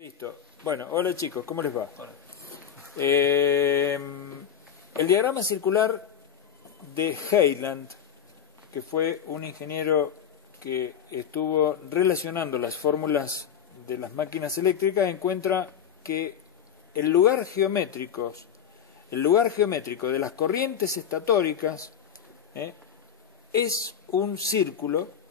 Listo. Bueno, hola chicos, ¿cómo les va? Hola. El diagrama circular de Heyland, que fue un ingeniero que estuvo relacionando las fórmulas de las máquinas eléctricas, encuentra que el lugar geométrico de las corrientes estatóricas es un círculo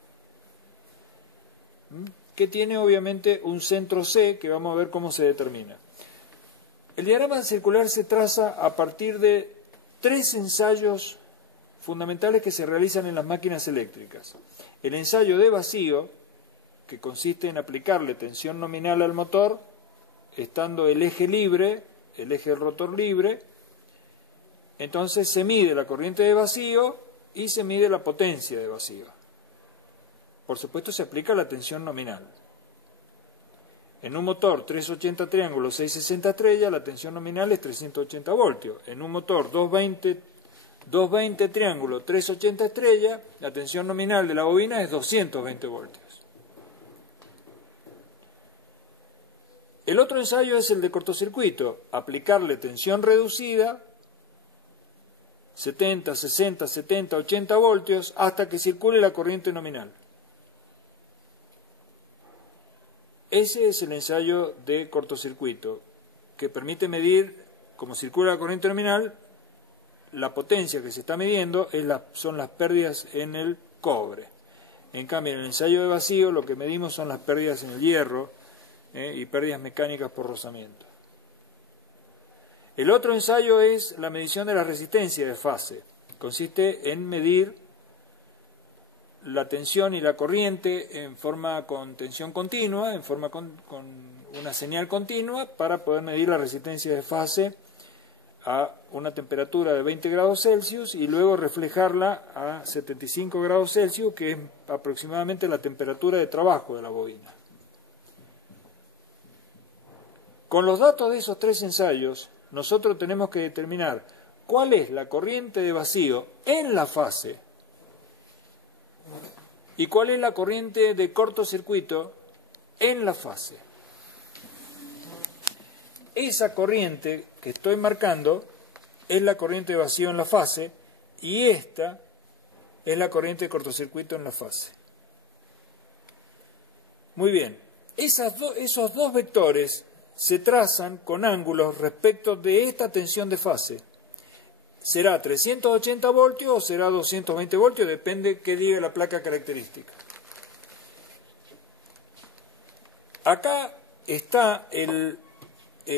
que tiene obviamente un centro C, que vamos a ver cómo se determina. El diagrama circular se traza a partir de tres ensayos fundamentales que se realizan en las máquinas eléctricas. El ensayo de vacío, que consiste en aplicarle tensión nominal al motor, estando el eje libre, el eje del rotor libre. Entonces se mide la corriente de vacío y se mide la potencia de vacío. Por supuesto se aplica la tensión nominal. En un motor 380 triángulo 660 estrella, la tensión nominal es 380 voltios. En un motor 220 triángulo 380 estrella, la tensión nominal de la bobina es 220 voltios. El otro ensayo es el de cortocircuito, aplicarle tensión reducida, 70, 60, 70, 80 voltios, hasta que circule la corriente nominal. Ese es el ensayo de cortocircuito, que permite medir, como circula la corriente nominal, la potencia que se está midiendo son las pérdidas en el cobre. En cambio, en el ensayo de vacío lo que medimos son las pérdidas en el hierro y pérdidas mecánicas por rozamiento. El otro ensayo es la medición de la resistencia de fase. Consiste en medir la tensión y la corriente en forma con tensión continua, en forma con una señal continua, para poder medir la resistencia de fase a una temperatura de 20 grados Celsius y luego reflejarla a 75 grados Celsius, que es aproximadamente la temperatura de trabajo de la bobina. Con los datos de esos tres ensayos, nosotros tenemos que determinar cuál es la corriente de vacío en la fase y cuál es la corriente de cortocircuito en la fase. Esa corriente que estoy marcando es la corriente de vacío en la fase y esta es la corriente de cortocircuito en la fase. Muy bien, esos dos vectores se trazan con ángulos respecto de esta tensión de fase. ¿Será 380 voltios o será 220 voltios? Depende qué diga la placa característica. Acá está el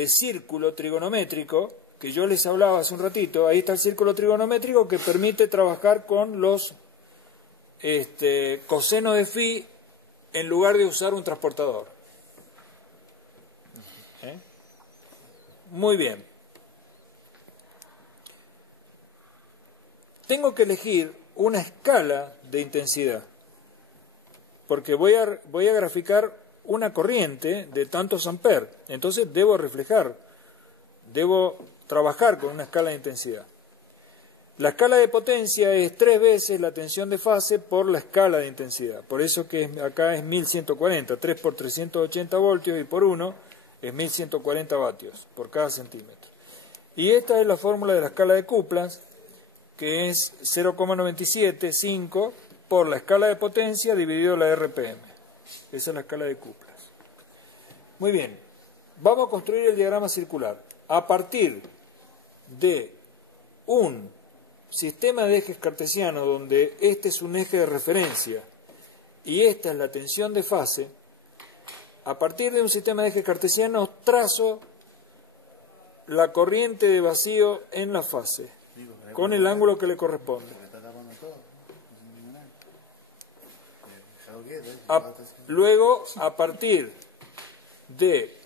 círculo trigonométrico que yo les hablaba hace un ratito. Ahí está el círculo trigonométrico que permite trabajar con los cosenos de phi en lugar de usar un transportador. Muy bien. Tengo que elegir una escala de intensidad, porque voy a graficar una corriente de tantos amperes, entonces debo trabajar con una escala de intensidad. La escala de potencia es 3 veces la tensión de fase por la escala de intensidad, por eso que acá es 1140, 3 por 380 voltios y por 1 es 1140 vatios por cada centímetro. Y esta es la fórmula de la escala de Kuplas, que es 0,975 por la escala de potencia dividido la RPM. Esa es la escala de Kuplas. Muy bien, vamos a construir el diagrama circular. A partir de un sistema de ejes cartesianos donde este es un eje de referencia y esta es la tensión de fase, a partir de un sistema de ejes cartesianos trazo la corriente de vacío en la fase, con el ángulo que le corresponde. Luego, a partir de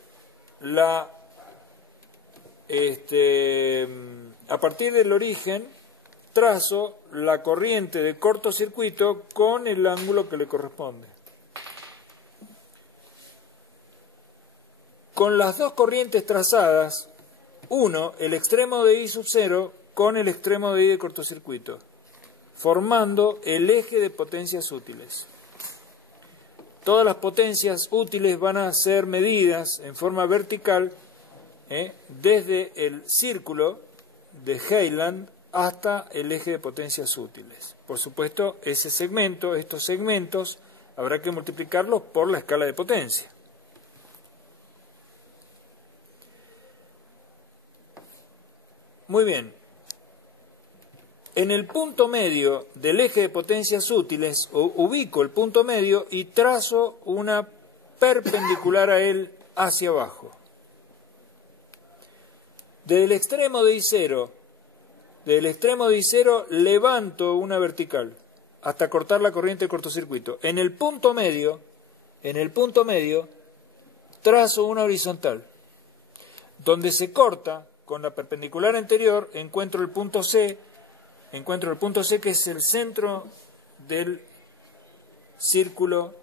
a partir del origen, trazo la corriente de cortocircuito con el ángulo que le corresponde. Con las dos corrientes trazadas, uno, el extremo de I sub 0 con el extremo de I de cortocircuito, formando el eje de potencias útiles. todas las potencias útiles van a ser medidas en forma vertical desde el círculo de Heiland hasta el eje de potencias útiles. Por supuesto, estos segmentos, habrá que multiplicarlos por la escala de potencia. Muy bien. En el punto medio del eje de potencias útiles, ubico el punto medio y trazo una perpendicular a él hacia abajo. Desde el extremo de I0, levanto una vertical hasta cortar la corriente de cortocircuito. En el punto medio, trazo una horizontal. Donde se corta, con la perpendicular anterior, encuentro el punto C, que es el centro del círculo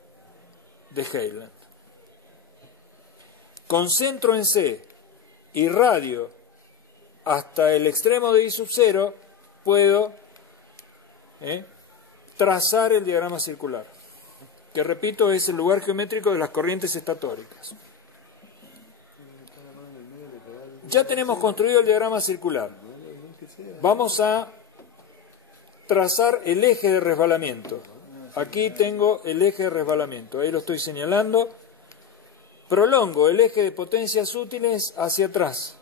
de Heiland. Concentro en C y radio hasta el extremo de I0, puedo trazar el diagrama circular, que repito es el lugar geométrico de las corrientes estatóricas. Ya tenemos construido el diagrama circular. Vamos a trazar el eje de resbalamiento. Aquí tengo el eje de resbalamiento, ahí lo estoy señalando. Prolongo el eje de potencias útiles hacia atrás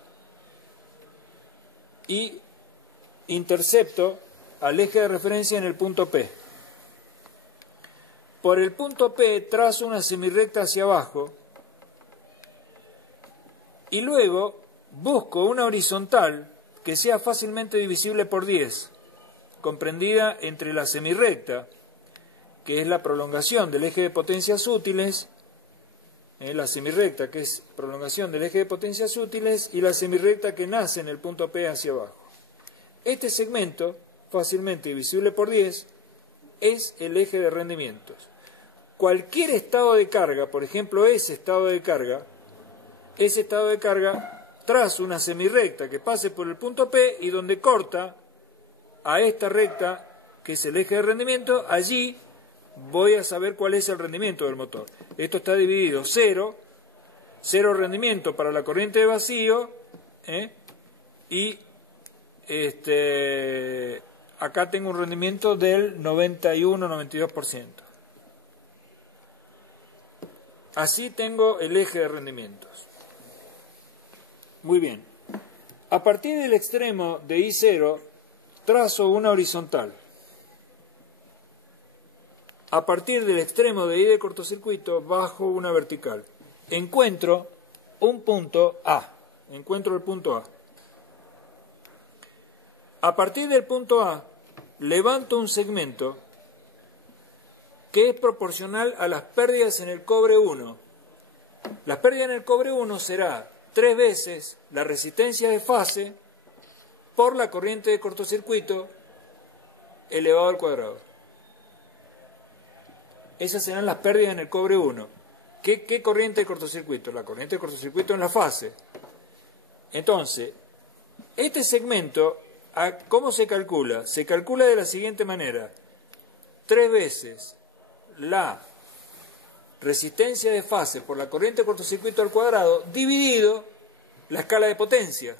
y intercepto al eje de referencia en el punto P. Por el punto P trazo una semirrecta hacia abajo y luego busco una horizontal que sea fácilmente divisible por 10, comprendida entre la semirrecta, que es la prolongación del eje de potencias útiles, la semirrecta, que es prolongación del eje de potencias útiles, y la semirrecta que nace en el punto P hacia abajo. Este segmento, fácilmente divisible por 10, es el eje de rendimientos. Cualquier estado de carga, por ejemplo ese estado de carga, trazo una semirrecta que pase por el punto P y donde corta a esta recta, que es el eje de rendimiento, allí voy a saber cuál es el rendimiento del motor. Esto está dividido 0 rendimiento para la corriente de vacío, y acá tengo un rendimiento del 91-92%. Así tengo el eje de rendimientos. Muy bien. A partir del extremo de I0, trazo una horizontal. A partir del extremo de I de cortocircuito, bajo una vertical. Encuentro un punto A. Encuentro el punto A. A partir del punto A, levanto un segmento que es proporcional a las pérdidas en el cobre 1. Las pérdidas en el cobre 1 será 3 veces la resistencia de fase por la corriente de cortocircuito elevado al cuadrado. Esas serán las pérdidas en el cobre 1. ¿Qué corriente de cortocircuito? La corriente de cortocircuito en la fase. Entonces, este segmento, ¿cómo se calcula? Se calcula de la siguiente manera. 3 veces la resistencia de fase por la corriente de cortocircuito al cuadrado dividido la escala de potencia.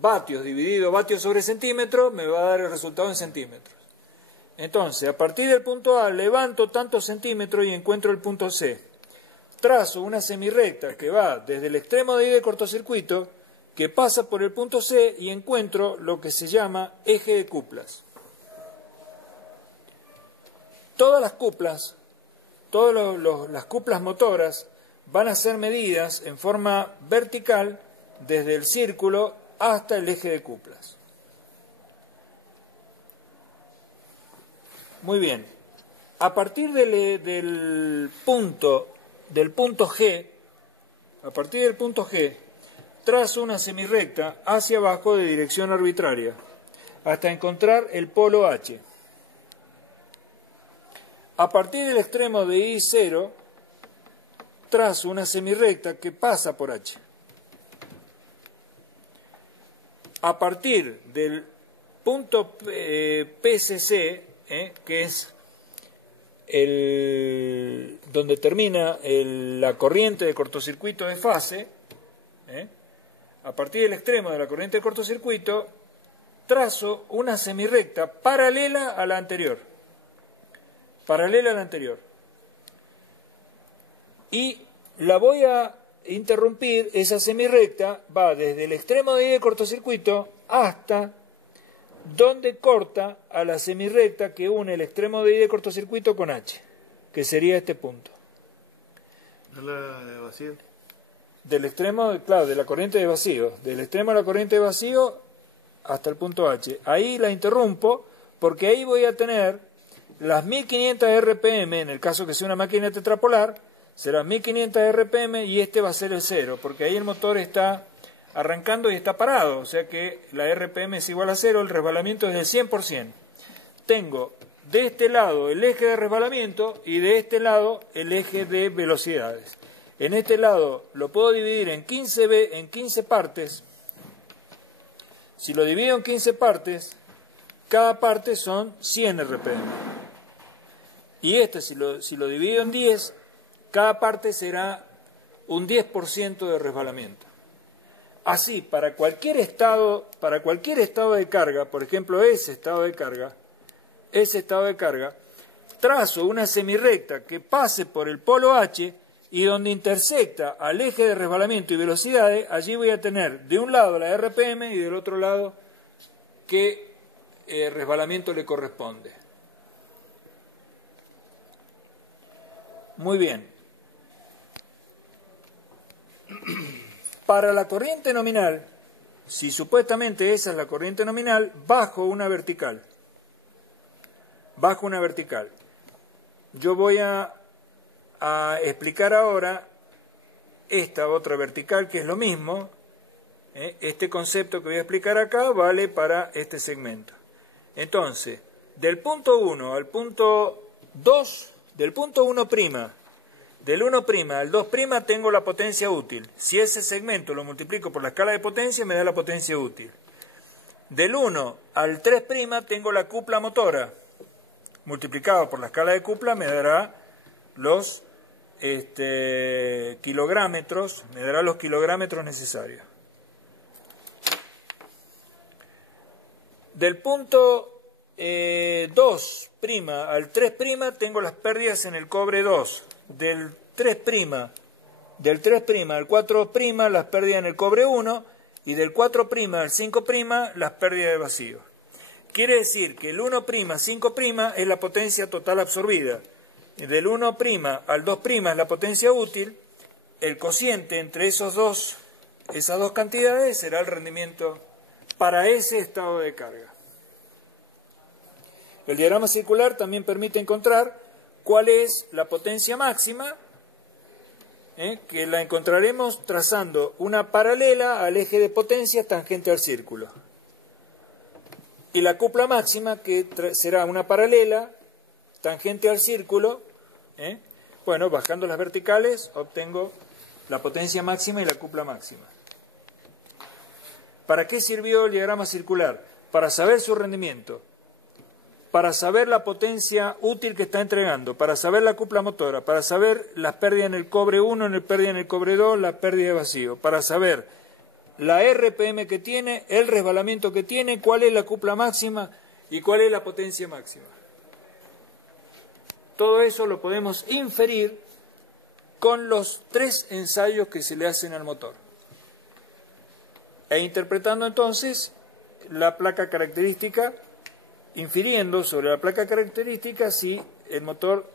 Vatios dividido vatios sobre centímetros me va a dar el resultado en centímetros. Entonces, a partir del punto A levanto tantos centímetros y encuentro el punto C. Trazo una semirrecta que va desde el extremo de I de cortocircuito, que pasa por el punto C y encuentro lo que se llama eje de cuplas. Todas las cuplas, las cuplas motoras van a ser medidas en forma vertical desde el círculo hasta el eje de cuplas. Muy bien. A partir del punto G, trazo una semirrecta hacia abajo de dirección arbitraria hasta encontrar el polo H. A partir del extremo de I0, trazo una semirrecta que pasa por H. A partir del punto PCC, que es donde termina la corriente de cortocircuito de fase, a partir del extremo de la corriente de cortocircuito, trazo una semirrecta paralela a la anterior. Paralela a la anterior. Y la voy a interrumpir, esa semirrecta va desde el extremo de I de cortocircuito hasta donde corta a la semirrecta que une el extremo de I de cortocircuito con H, que sería este punto. ¿De vacío? Del extremo, claro, de la corriente de vacío, del extremo de la corriente de vacío hasta el punto H. Ahí la interrumpo porque ahí voy a tener las 1500 RPM, en el caso que sea una máquina tetrapolar, será 1500 RPM y este va a ser el cero, porque ahí el motor está arrancando y está parado, o sea que la RPM es igual a cero, el resbalamiento es del 100%. Tengo de este lado el eje de resbalamiento y de este lado el eje de velocidades. En este lado lo puedo dividir en 15 partes. Si lo divido en 15 partes, cada parte son 100 RPM. Y este, si lo divido en 10, cada parte será un 10% de resbalamiento. Así, para cualquier estado de carga, por ejemplo ese estado de carga, trazo una semirrecta que pase por el polo H y donde intersecta al eje de resbalamiento y velocidades, allí voy a tener de un lado la RPM y del otro lado qué resbalamiento le corresponde. Muy bien. Para la corriente nominal, si supuestamente esa es la corriente nominal, bajo una vertical. Bajo una vertical. Yo voy a explicar ahora esta otra vertical que es lo mismo. Este concepto que voy a explicar acá vale para este segmento. Entonces, del punto 1 al punto 2, del punto 1', del 1' al 2' tengo la potencia útil. Si ese segmento lo multiplico por la escala de potencia, me da la potencia útil. Del 1 al 3' tengo la cupla motora. Multiplicado por la escala de cupla me dará los kilográmetros, necesarios. Del punto 2' al 3' tengo las pérdidas en el cobre 2. Del 3' al 4' las pérdidas en el cobre 1 y del 4' al 5' las pérdidas de vacío. Quiere decir que el 1' 5' es la potencia total absorbida. Del 1' al 2' es la potencia útil. El cociente entre esas dos cantidades será el rendimiento para ese estado de carga. El diagrama circular también permite encontrar cuál es la potencia máxima, que la encontraremos trazando una paralela al eje de potencia tangente al círculo. Y la cupla máxima, que será una paralela tangente al círculo. Bueno, bajando las verticales obtengo la potencia máxima y la cupla máxima. ¿Para qué sirvió el diagrama circular? Para saber su rendimiento, para saber la potencia útil que está entregando, para saber la cupla motora, para saber las pérdidas en el cobre 1, en el pérdida en el cobre 2, la pérdida de vacío, para saber la RPM que tiene, el resbalamiento que tiene, cuál es la cupla máxima y cuál es la potencia máxima. Todo eso lo podemos inferir con los 3 ensayos que se le hacen al motor. E interpretando entonces la placa característica, infiriendo sobre la placa característica si el motor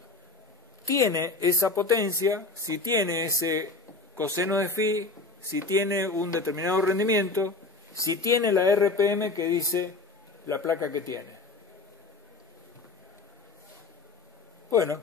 tiene esa potencia, si tiene ese coseno de phi, si tiene un determinado rendimiento, si tiene la RPM que dice la placa que tiene. Bueno,